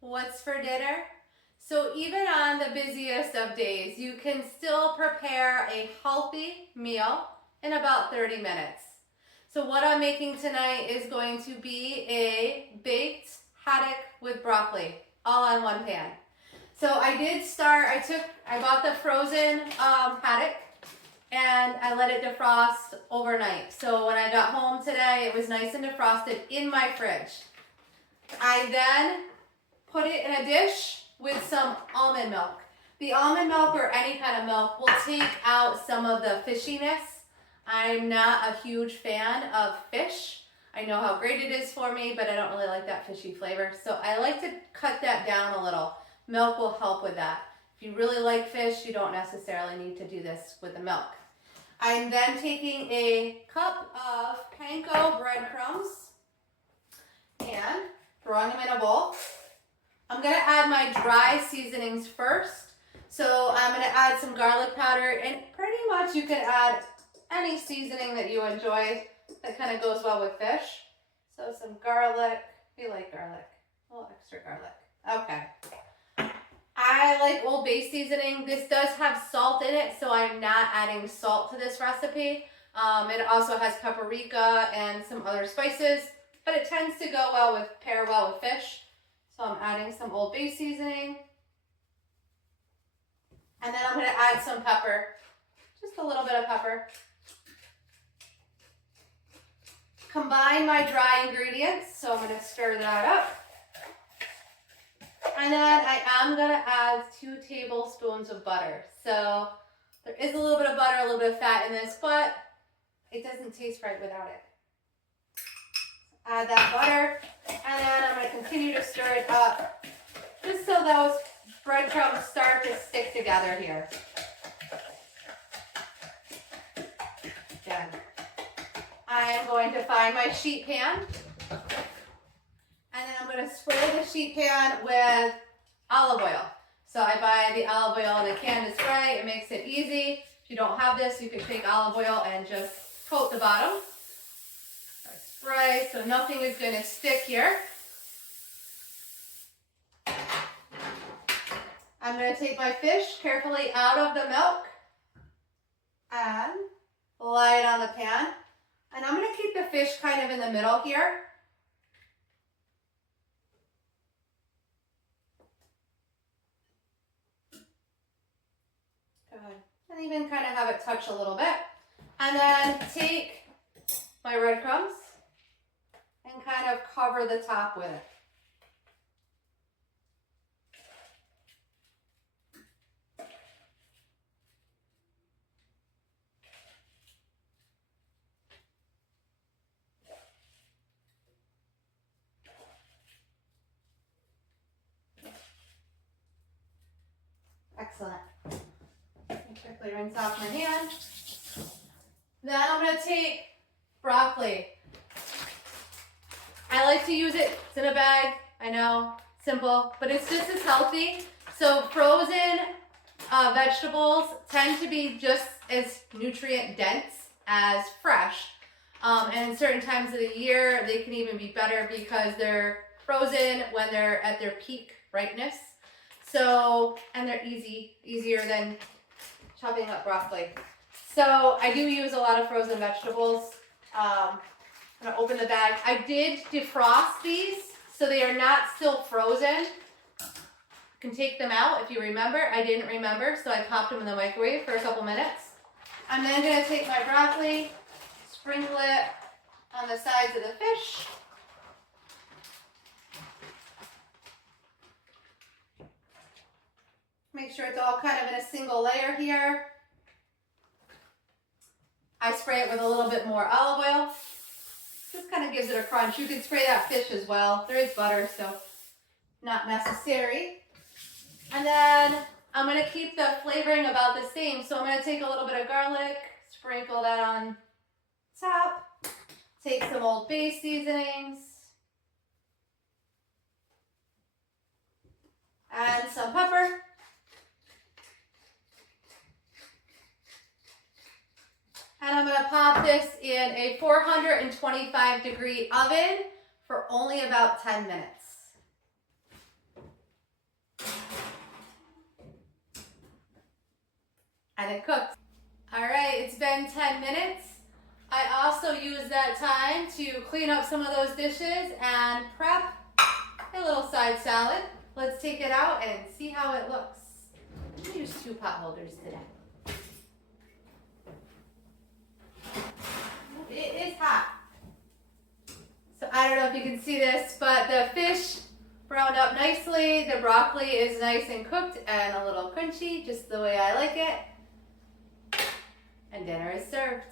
What's for dinner? So even on the busiest of days, you can still prepare a healthy meal in about 30 minutes. So what I'm making tonight is going to be a baked haddock with broccoli, all on one pan. So I bought the frozen haddock and I let it defrost overnight. So when I got home today, it was nice and defrosted in my fridge. I then put it in a dish with some almond milk. The almond milk or any kind of milk will take out some of the fishiness. I'm not a huge fan of fish. I know how great it is for me, but I don't really like that fishy flavor. So I like to cut that down a little. Milk will help with that. If you really like fish, you don't necessarily need to do this with the milk. I'm then taking a cup of panko breadcrumbs and throwing them in a bowl. I'm going to add my dry seasonings first. So I'm going to add some garlic powder, and pretty much you can add any seasoning that you enjoy that kind of goes well with fish. So some garlic. We like garlic. A little extra garlic. Okay. I like Old Bay seasoning. This does have salt in it, so I'm not adding salt to this recipe. It also has paprika and some other spices, but it tends to pair well with fish. So I'm adding some Old Bay seasoning. And then I'm going to add some pepper, just a little bit of pepper. Combine my dry ingredients, so I'm going to stir that up. And then I am going to add 2 tablespoons of butter. So there is a little bit of butter, a little bit of fat in this, but it doesn't taste right without it. Add that butter, and then I'm going to continue to stir it up just so those breadcrumbs start to stick together here. Again, I am going to find my sheet pan, and then I'm going to spray the sheet pan with olive oil. So I buy the olive oil in a can to spray. It makes it easy. If you don't have this, you can take olive oil and just coat the bottom. Spray so nothing is going to stick here. I'm going to take my fish carefully out of the milk and lay it on the pan. And I'm going to keep the fish kind of in the middle here. Good. And even kind of have it touch a little bit. And then take my breadcrumbs and kind of cover the top with it. Excellent. Quickly rinse off my hand. Then I'm going to take broccoli. I like to use it. It's in a bag. I know, simple, but it's just as healthy. So frozen vegetables tend to be just as nutrient dense as fresh. And in certain times of the year, they can even be better because they're frozen when they're at their peak ripeness. So, and they're easier than chopping up broccoli. So I do use a lot of frozen vegetables. I'm gonna open the bag. I did defrost these, so they are not still frozen. You can take them out if you remember. I didn't remember, so I popped them in the microwave for a couple minutes. I'm then gonna take my broccoli, sprinkle it on the sides of the fish. Make sure it's all kind of in a single layer here. I spray it with a little bit more olive oil. Just kind of gives it a crunch. You can spray that fish as well. There is butter, so not necessary. And then I'm going to keep the flavoring about the same. So I'm going to take a little bit of garlic, sprinkle that on top. Take some Old Bay seasonings. And some pepper. And I'm going to pop this in a 425 degree oven for only about 10 minutes. And it cooks. All right, it's been 10 minutes. I also use that time to clean up some of those dishes and prep a little side salad. Let's take it out and see how it looks. I'm gonna use 2 pot holders today. It is hot. So I don't know if you can see this, but the fish browned up nicely. The broccoli is nice and cooked and a little crunchy, just the way I like it. And dinner is served.